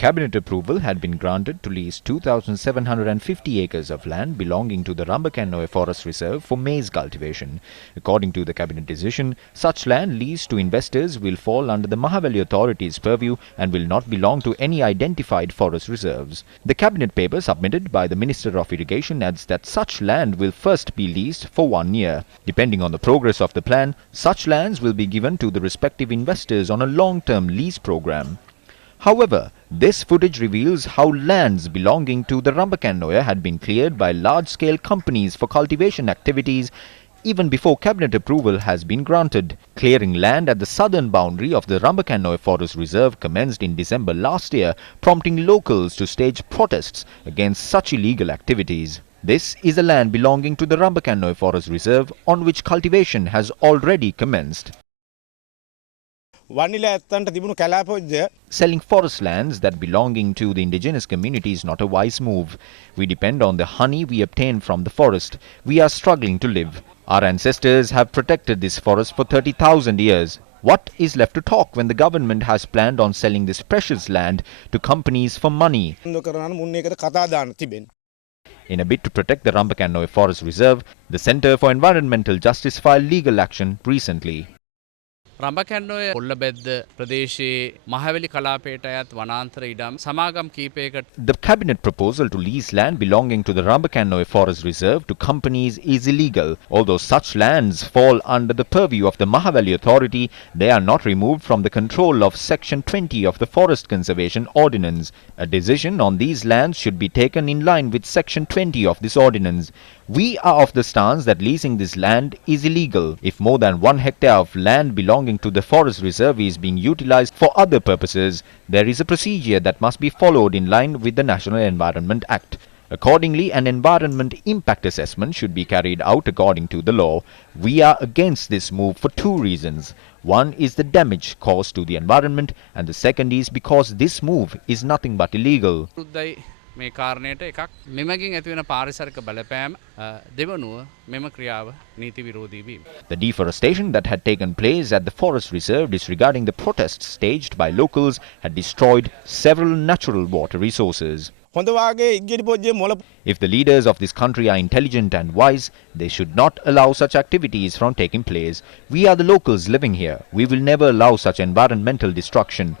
Cabinet approval had been granted to lease 2,750 acres of land belonging to the Rambaken Forest Reserve for maize cultivation. According to the Cabinet decision, such land leased to investors will fall under the Mahaweli Authority's purview and will not belong to any identified forest reserves. The Cabinet paper submitted by the Minister of Irrigation adds that such land will first be leased for 1 year. Depending on the progress of the plan, such lands will be given to the respective investors on a long-term lease program. However, this footage reveals how lands belonging to the Rambaken had been cleared by large-scale companies for cultivation activities even before cabinet approval has been granted. Clearing land at the southern boundary of the Rambaken Forest Reserve commenced in December last year, prompting locals to stage protests against such illegal activities. This is a land belonging to the Rambaken Forest Reserve on which cultivation has already commenced. Selling forest lands that belonging to the indigenous community is not a wise move. We depend on the honey we obtain from the forest. We are struggling to live. Our ancestors have protected this forest for 30,000 years. What is left to talk when the government has planned on selling this precious land to companies for money? In a bid to protect the Rambaken Forest Reserve, the Centre for Environmental Justice filed legal action recently. රම්බකැන්නෝය කොල්ලබෙද්ද ප්‍රදේශයේ මහවැලි කලාපයට අයත් වනාන්තර ඉඩම් සමාගම් කීපයකට. The cabinet proposal to lease land belonging to the Rambaken Forest Reserve to companies is illegal. Although such lands fall under the purview of the Mahaweli Authority, they are not removed from the control of Section 20 of the Forest Conservation Ordinance. A decision on these lands should be taken in line with Section 20 of this ordinance. We are of the stance that leasing this land is illegal. If more than 1 hectare of land belonging to the forest reserve is being utilized for other purposes, there is a procedure that must be followed in line with the National Environment Act. Accordingly, an environment impact assessment should be carried out according to the law. We are against this move for 2 reasons. One is the damage caused to the environment, and the second is because this move is nothing but illegal. මේ කාරණයට එකක් මෙමගින් ඇතිවන පාරිසරික බලපෑම දෙවනුව මෙම ක්‍රියාව නීති විරෝධී වීම. The deforestation that had taken place at the forest reserve disregarding the protests staged by locals had destroyed several natural water resources. If the leaders of this country are intelligent and wise, they should not allow such activities from taking place. We are the locals living here. We will never allow such environmental destruction.